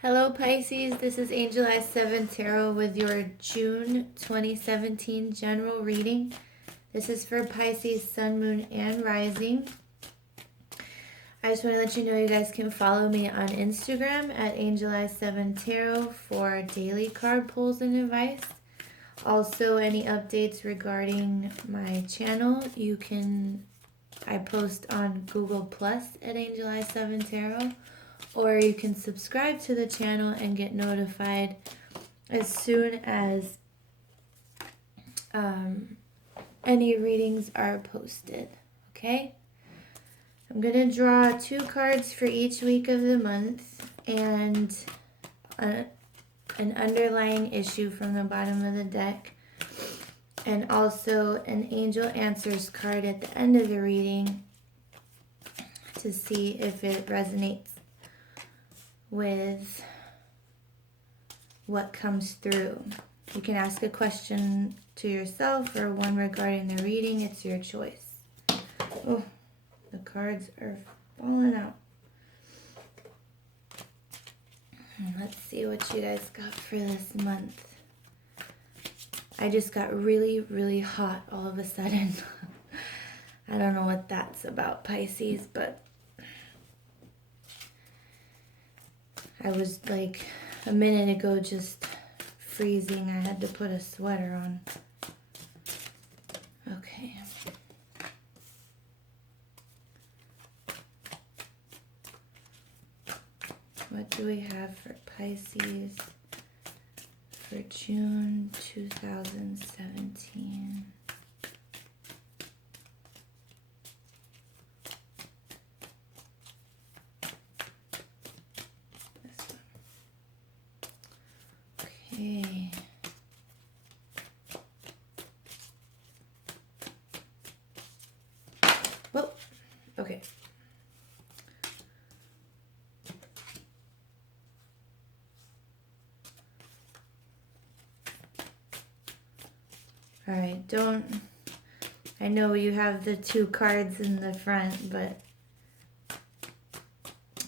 Hello Pisces, this is Angel Eye 7 Tarot with your June 2017 general reading. This is for Pisces, Sun, Moon, and Rising. I just want to let you know you guys can follow me on Instagram at Angel Eye 7 Tarot for daily card pulls and advice. Also, any updates regarding my channel, I post on Google Plus at Angel Eye 7 Tarot. Or you can subscribe to the channel and get notified as soon as any readings are posted. Okay? I'm going to draw 2 cards for each week of the month and an underlying issue from the bottom of the deck. And also an angel answers card at the end of the reading to see if it resonates with what comes through. You can ask a question to yourself or one regarding the reading. It's your choice. Oh, the cards are falling out. Let's see what you guys got for this month. I just got really, really hot all of a sudden. I don't know what that's about, Pisces, but I was like a minute ago just freezing. I had to put a sweater on. Okay. What do we have for Pisces for June 2017? Okay. Whoa. Okay. All right, I know you have the 2 cards in the front, but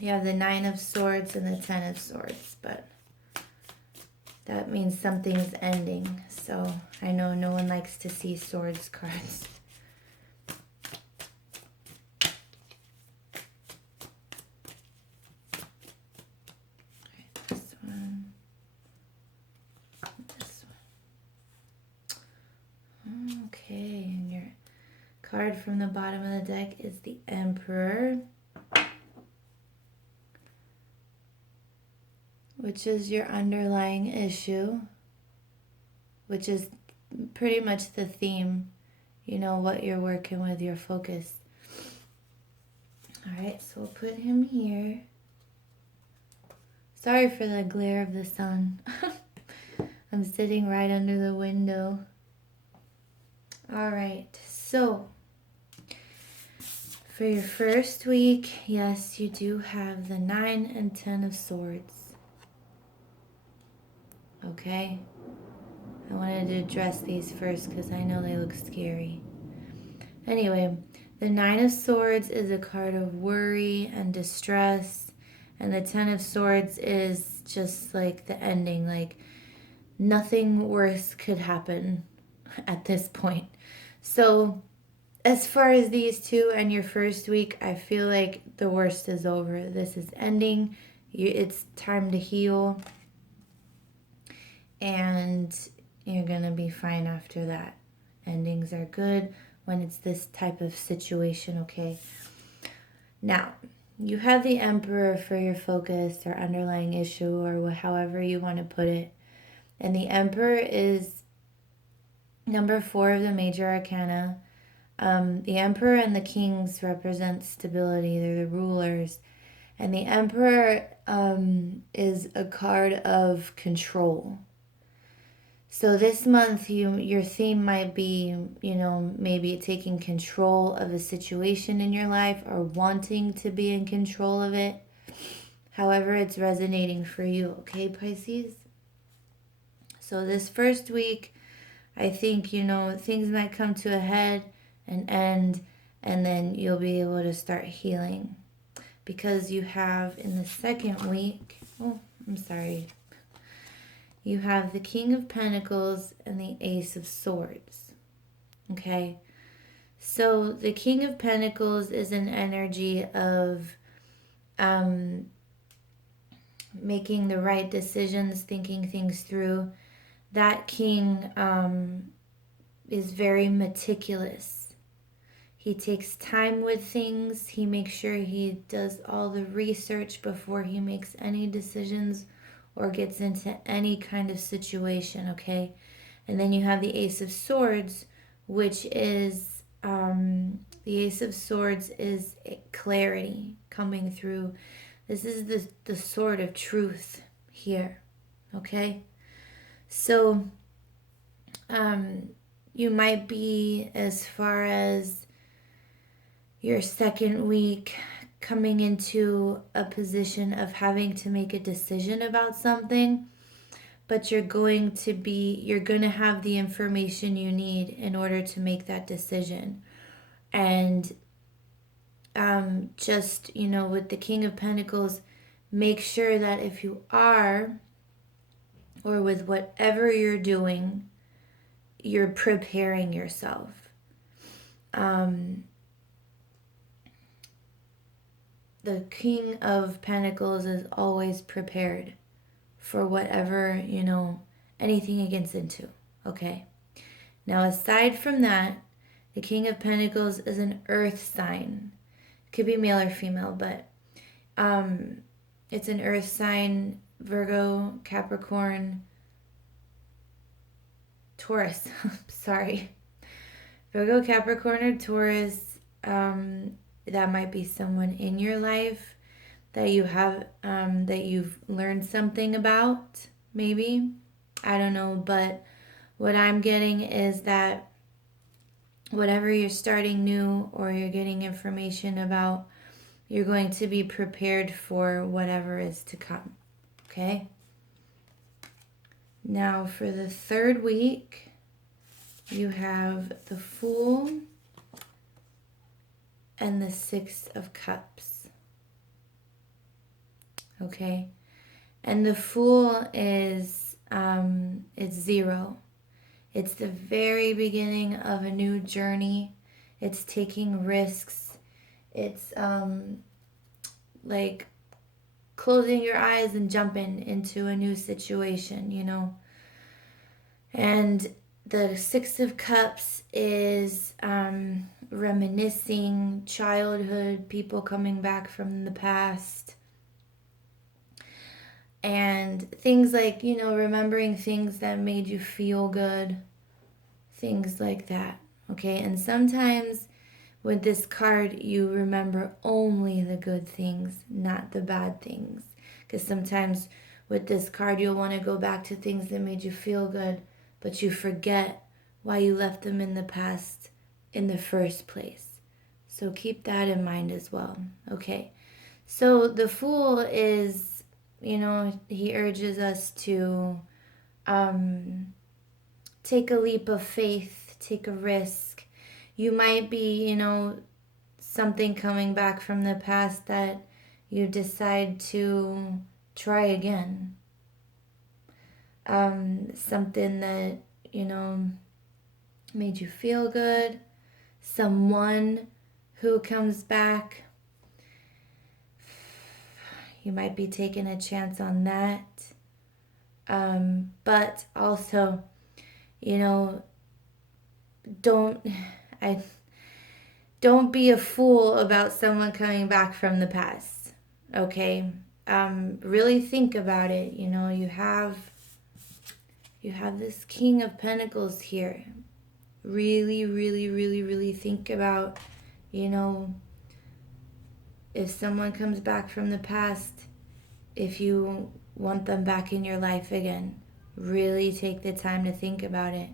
you have the 9 of Swords and the 10 of Swords, but that means something's ending. So I know no one likes to see swords cards. This one. This one. Okay, and your card from the bottom of the deck is the Emperor, which is your underlying issue, which is pretty much the theme, you know, what you're working with, your focus. All right, so we'll put him here. Sorry for the glare of the sun. I'm sitting right under the window. All right, so for your first week, yes, you do have the 9 and 10 of Swords. Okay, I wanted to address these first because I know they look scary. Anyway, the 9 of Swords is a card of worry and distress, and the 10 of Swords is just like the ending, like nothing worse could happen at this point. So as far as these 2 and your first week, I feel like the worst is over. This is ending. It's time to heal. And you're going to be fine after that. Endings are good when it's this type of situation, okay? Now, you have the Emperor for your focus or underlying issue or however you want to put it. And the Emperor is number 4 of the major arcana. The Emperor and the Kings represent stability. They're the rulers. And the Emperor is a card of control. So this month, your theme might be, you know, maybe taking control of a situation in your life or wanting to be in control of it. However it's resonating for you, okay, Pisces? So this first week, I think, you know, things might come to a head and end, and then you'll be able to start healing. Because you have in the second week, oh, I'm sorry. You have the King of Pentacles and the Ace of Swords. Okay? So the King of Pentacles is an energy of making the right decisions, thinking things through. That king is very meticulous. He takes time with things. He makes sure he does all the research before he makes any decisions or gets into any kind of situation, okay? And then you have the Ace of Swords, which is, the Ace of Swords is clarity coming through. This is the sword of truth here, okay? So, you might be, as far as your second week, coming into a position of having to make a decision about something, but you're going to have the information you need in order to make that decision. And just, with the King of Pentacles, make sure that if you are, or with whatever you're doing, you're preparing yourself. The King of Pentacles is always prepared for whatever, anything he gets into. Okay. Now, aside from that, the King of Pentacles is an earth sign. It could be male or female, but it's an earth sign: Virgo, Capricorn, Taurus. Sorry. Virgo, Capricorn, or Taurus. That might be someone in your life that you have, that you've learned something about, maybe. I don't know, but what I'm getting is that whatever you're starting new or you're getting information about, you're going to be prepared for whatever is to come, okay? Now, for the third week, you have the Fool and the Six of Cups. Okay? And the Fool is, it's 0. It's the very beginning of a new journey. It's taking risks. It's like closing your eyes and jumping into a new situation, And the Six of Cups is reminiscing childhood, people coming back from the past, and things like, remembering things that made you feel good, things like that, okay? And sometimes with this card, you remember only the good things, not the bad things, because sometimes with this card, you'll want to go back to things that made you feel good, but you forget why you left them in the past in the first place. So keep that in mind as well. Okay. So the Fool is, he urges us to take a leap of faith, take a risk. You might be, something coming back from the past that you decide to try again. Something that, made you feel good. Someone who comes back. You might be taking a chance on that. But also, don't be a fool about someone coming back from the past. Okay? Really think about it. You have this King of Pentacles here. Really, really, really, really think about, if someone comes back from the past, if you want them back in your life again, really take the time to think about it,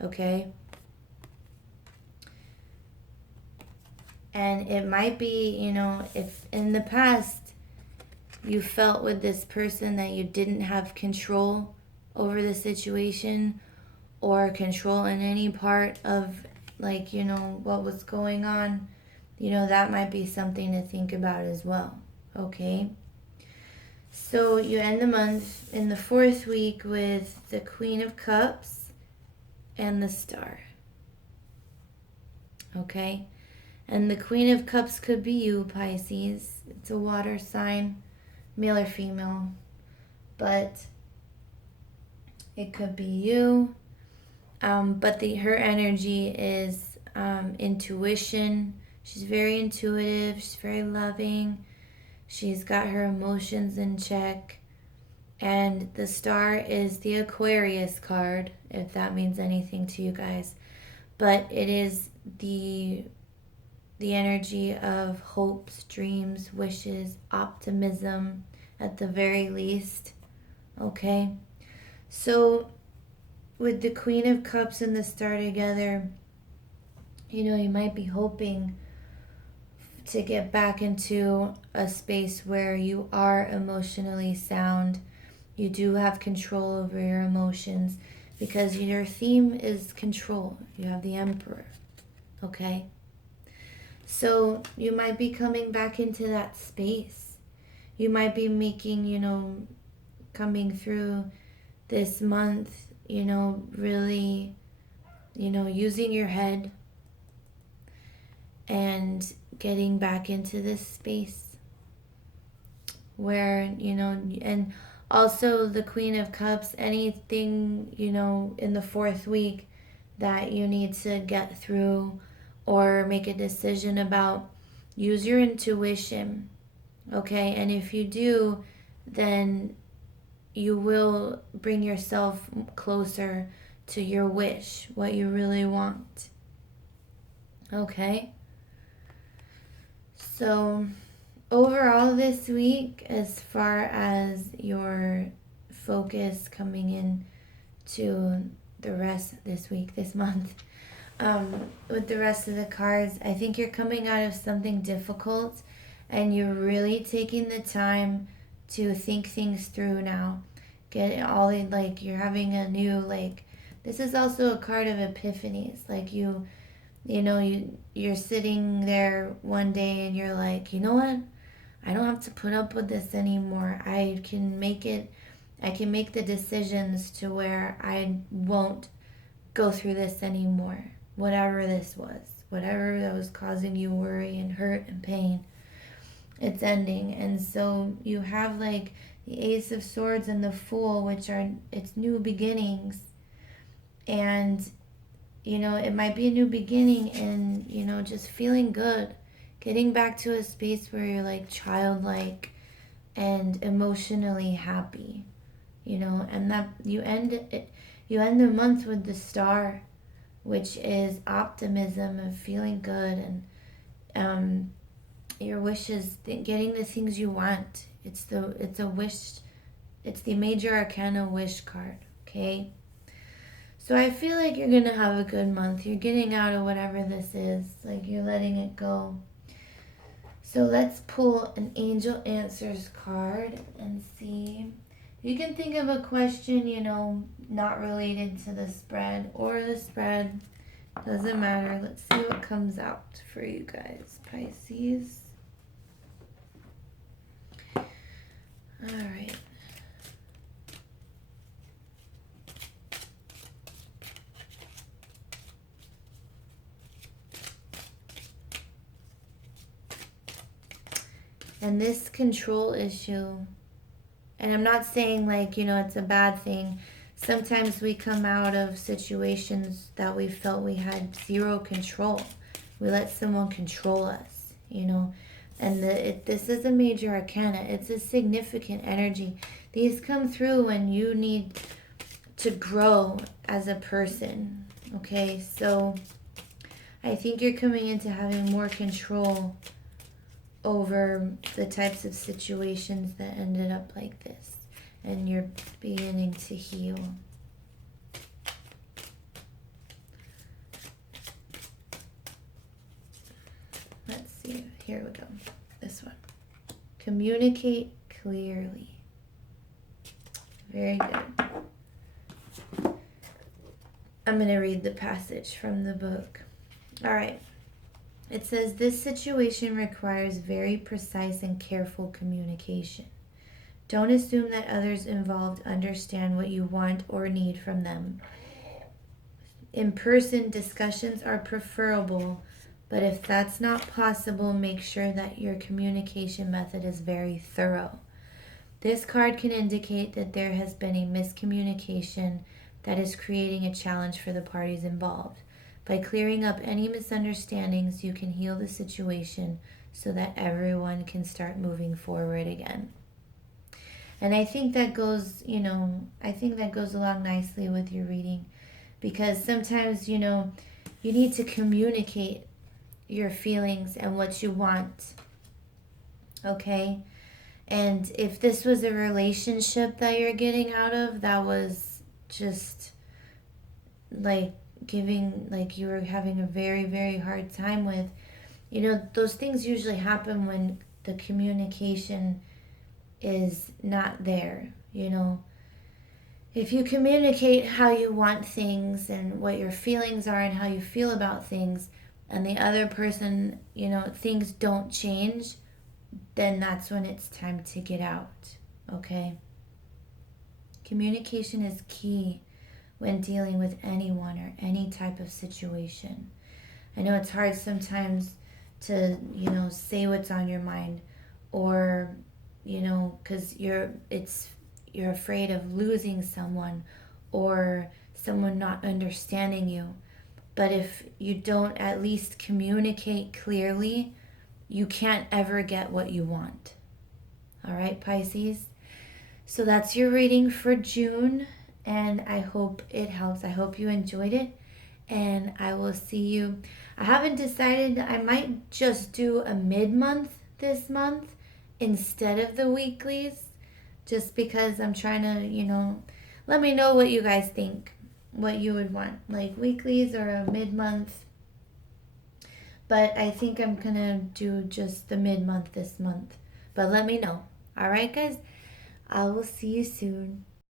okay? And it might be, if in the past you felt with this person that you didn't have control over the situation or control in any part of, what was going on, that might be something to think about as well, okay? So you end the month in the 4th week with the Queen of Cups and the Star. Okay? And the Queen of Cups could be you, Pisces. It's a water sign, male or female. But it could be you. But her energy is intuition. She's very intuitive. She's very loving. She's got her emotions in check. And the Star is the Aquarius card, if that means anything to you guys. But it is the energy of hopes, dreams, wishes, optimism at the very least. Okay? So with the Queen of Cups and the Star together, you might be hoping to get back into a space where you are emotionally sound. You do have control over your emotions because your theme is control. You have the Emperor, okay? So you might be coming back into that space. You might be making, coming through this month, really, using your head and getting back into this space where, and also the Queen of Cups, anything, in the 4th week that you need to get through or make a decision about, use your intuition, okay? And if you do, then you will bring yourself closer to your wish, what you really want, okay? So overall this week, as far as your focus coming in to the rest this month, with the rest of the cards, I think you're coming out of something difficult and you're really taking the time to think things through now. Get all in, you're having a new, this is also a card of epiphanies. You're sitting there one day and you're like, you know what? I don't have to put up with this anymore. I can make the decisions to where I won't go through this anymore. Whatever this was, whatever that was causing you worry and hurt and pain, it's ending. And so you have the Ace of Swords and the Fool, which it's new beginnings. And it might be a new beginning and, just feeling good, getting back to a space where you're childlike and emotionally happy, and that you end the month with the Star, which is optimism and feeling good and your wishes, getting the things you want. It's a wish. It's the Major Arcana wish card, okay? So I feel like you're going to have a good month. You're getting out of whatever this is. You're letting it go. So let's pull an Angel Answers card and see. You can think of a question, not related to the spread or the spread. Doesn't matter. Let's see what comes out for you guys, Pisces. All right. And this control issue, and I'm not saying it's a bad thing. Sometimes we come out of situations that we felt we had zero control. We let someone control us, And this is a Major Arcana. It's a significant energy. These come through when you need to grow as a person, okay? So I think you're coming into having more control over the types of situations that ended up like this, and you're beginning to heal. Let's see, here we go. This one. Communicate clearly. Very good. I'm going to read the passage from the book. All right. It says, this situation requires very precise and careful communication. Don't assume that others involved understand what you want or need from them. In-person discussions are preferable, but if that's not possible, make sure that your communication method is very thorough. This card can indicate that there has been a miscommunication that is creating a challenge for the parties involved. By clearing up any misunderstandings, you can heal the situation so that everyone can start moving forward again. And I think that goes, along nicely with your reading, because sometimes, you need to communicate your feelings and what you want. Okay? And if this was a relationship that you're getting out of, that was just like you were having a very, very hard time with, those things usually happen when the communication is not there. If you communicate how you want things and what your feelings are and how you feel about things, and the other person, things don't change, then that's when it's time to get out. Okay? Communication is key when dealing with anyone or any type of situation. I know it's hard sometimes to, say what's on your mind, or, because you're afraid of losing someone or someone not understanding you. But if you don't at least communicate clearly, you can't ever get what you want. All right, Pisces? So that's your reading for June, and I hope it helps. I hope you enjoyed it, and I will see you. I haven't decided. I might just do a mid-month this month instead of the weeklies, just because I'm trying to, let me know what you guys think, what you would want, like weeklies or a mid-month. But I think I'm going to do just the mid-month this month. But let me know. All right, guys? I will see you soon.